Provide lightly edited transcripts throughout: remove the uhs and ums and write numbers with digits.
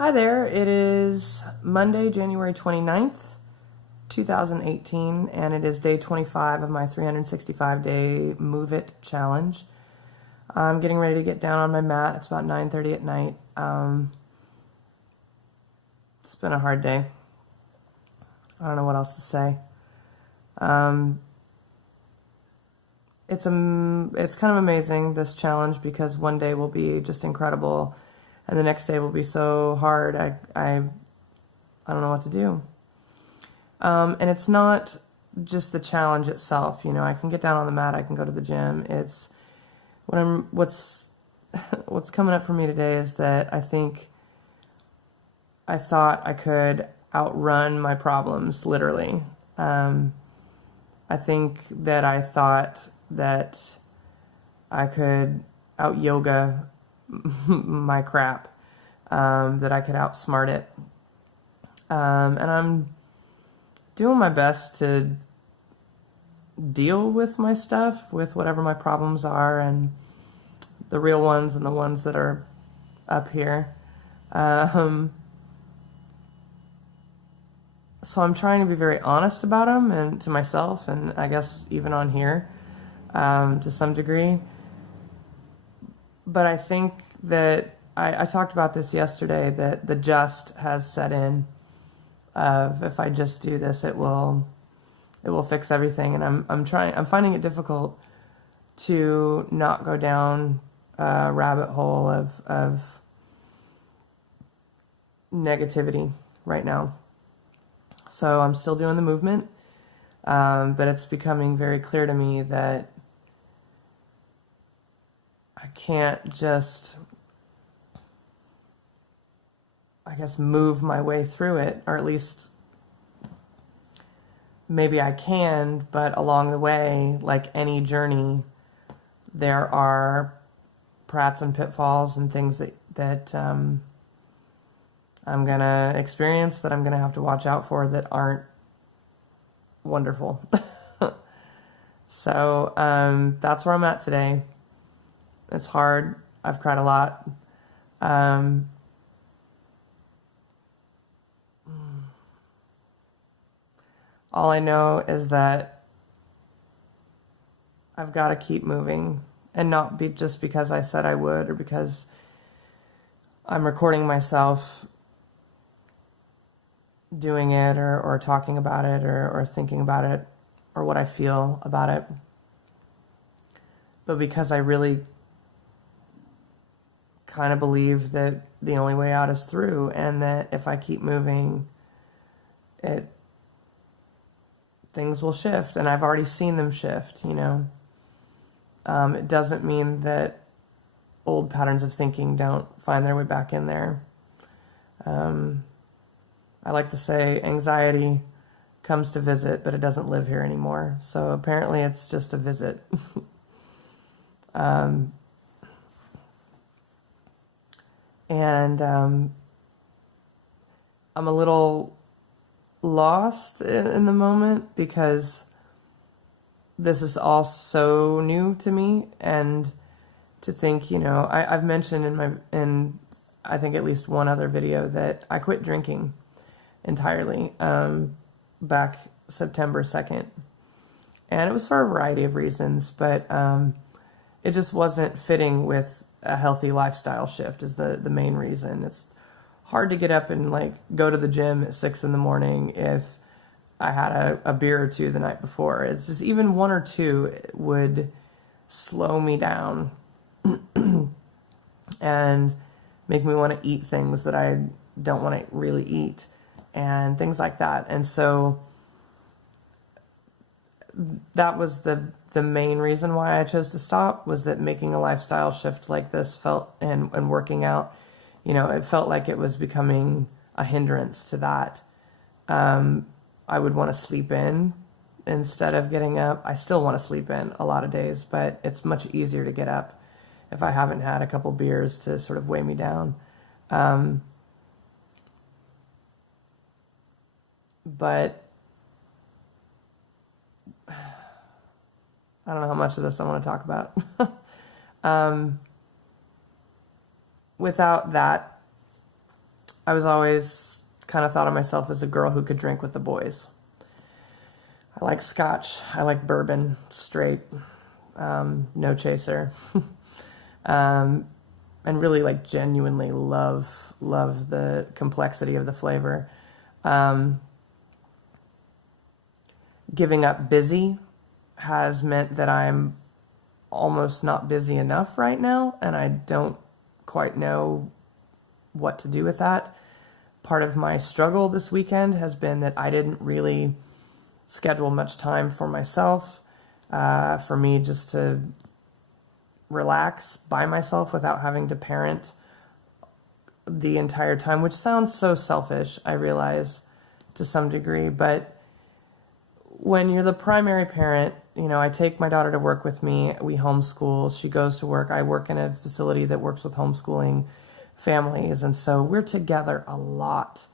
Hi there, it is Monday, January 29th, 2018, and it is day 25 of my 365-day Move It challenge. I'm getting ready to get down on my mat. It's about 9:30 at night. It's been a hard day. I don't know what else to say. It's kind of amazing, this challenge, because one day will be just incredible and the next day will be so hard. I don't know what to do. And it's not just the challenge itself. You know, I can get down on the mat, I can go to the gym. It's what's coming up for me today is that I thought I could outrun my problems, literally. I think that I thought that I could out yoga my crap, that I could outsmart it. And I'm doing my best to deal with my stuff, with whatever my problems are, and the real ones and the ones that are up here. So I'm trying to be very honest about them, and to myself, and I guess even on here, to some degree. But I think that I talked about this yesterday, that the just has set in of, if I just do this, it will fix everything. And I'm finding it difficult to not go down a rabbit hole of negativity right now. So I'm still doing the movement, but it's becoming very clear to me that I can't just, I guess, move my way through it, or at least maybe I can, but along the way, like any journey, there are prats and pitfalls and things that I'm gonna experience, that I'm gonna have to watch out for, that aren't wonderful. So that's where I'm at today. It's hard. I've cried a lot. All I know is that I've got to keep moving, and not be just because I said I would, or because I'm recording myself doing it, or talking about it, or thinking about it, or what I feel about it, but because I really kind of believe that the only way out is through, and that if I keep moving, things will shift, and I've already seen them shift, you know. It doesn't mean that old patterns of thinking don't find their way back in there. I like to say anxiety comes to visit, but it doesn't live here anymore. So apparently it's just a visit. And I'm a little lost in the moment, because this is all so new to me, and to think, you know, I've mentioned in I think at least one other video that I quit drinking entirely back September 2nd, and it was for a variety of reasons, but it just wasn't fitting with a healthy lifestyle shift is the main reason. It's hard to get up and like go to the gym at 6 in the morning if I had a beer or two the night before. It's just, even one or two would slow me down and make me want to eat things that I don't want to really eat, and things like that. And so that was the main reason why I chose to stop, was that making a lifestyle shift like this felt, and working out, you know, it felt like it was becoming a hindrance to that. I would want to sleep in instead of getting up. I still want to sleep in a lot of days, but it's much easier to get up if I haven't had a couple beers to sort of weigh me down. But I don't know how much of this I want to talk about. Without that, I was always kind of thought of myself as a girl who could drink with the boys. I like scotch. I like bourbon, straight, no chaser. And really like genuinely love the complexity of the flavor. Giving up busy has meant that I'm almost not busy enough right now, and I don't quite know what to do with that. Part of my struggle this weekend has been that I didn't really schedule much time for myself, for me just to relax by myself without having to parent the entire time, which sounds so selfish, I realize, to some degree. But when you're the primary parent, you know, I take my daughter to work with me. We homeschool. She goes to work. I work in a facility that works with homeschooling families. And so we're together a lot.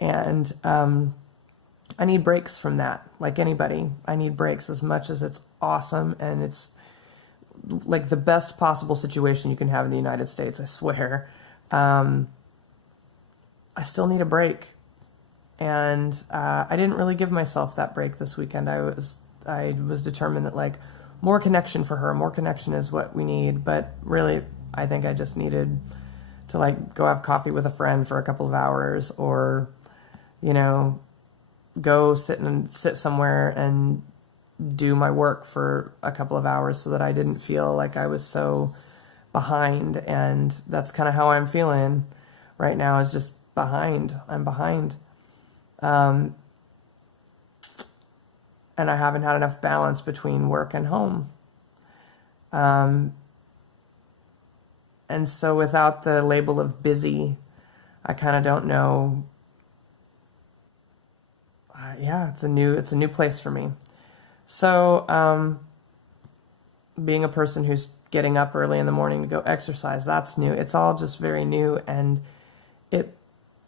And I need breaks from that. Like anybody, I need breaks as much as it's awesome. And it's like the best possible situation you can have in the United States, I swear. I still need a break. And I didn't really give myself that break this weekend. I was determined that like more connection for her, more connection is what we need. But really, I think I just needed to like go have coffee with a friend for a couple of hours, or, you know, go sit somewhere and do my work for a couple of hours so that I didn't feel like I was so behind. And that's kind of how I'm feeling right now, is just behind. I'm behind. And I haven't had enough balance between work and home. And so without the label of busy, I kind of don't know. Yeah, it's a new place for me. So, being a person who's getting up early in the morning to go exercise, that's new. It's all just very new, and it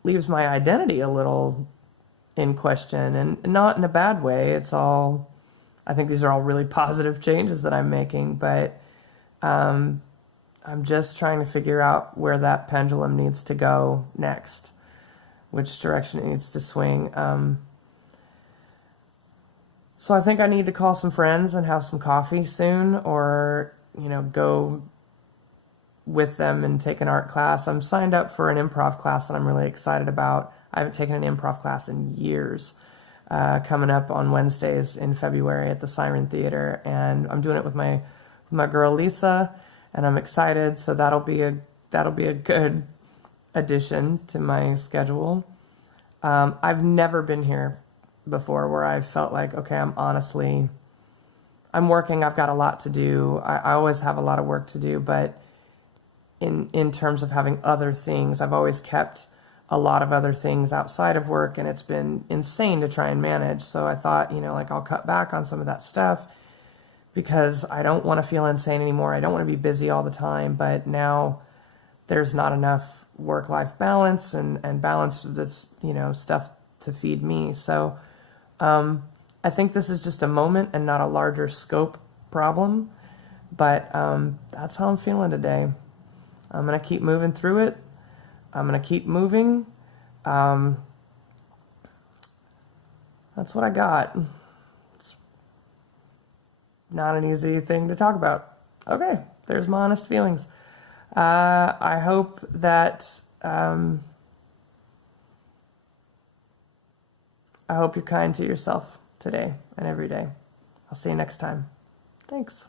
leaves my identity a little in question, and not in a bad way. It's all, I think these are all really positive changes that I'm making, but I'm just trying to figure out where that pendulum needs to go next, which direction it needs to swing. So I think I need to call some friends and have some coffee soon, or, you know, go with them and take an art class. I'm signed up for an improv class that I'm really excited about. I haven't taken an improv class in years, coming up on Wednesdays in February at the Siren Theater. And I'm doing it with my girl Lisa, and I'm excited. So that'll be a good addition to my schedule. I've never been here before where I felt like, okay, I'm working, I've got a lot to do. I always have a lot of work to do, but in terms of having other things, I've always kept a lot of other things outside of work, and it's been insane to try and manage. So I thought, you know, like I'll cut back on some of that stuff because I don't want to feel insane anymore. I don't want to be busy all the time, but now there's not enough work-life balance and balance that's, you know, stuff to feed me. So I think this is just a moment and not a larger scope problem, but that's how I'm feeling today. I'm going to keep moving through it. I'm going to keep moving. That's what I got. It's not an easy thing to talk about. Okay, there's my honest feelings. I hope that I hope you're kind to yourself today and every day. I'll see you next time. Thanks.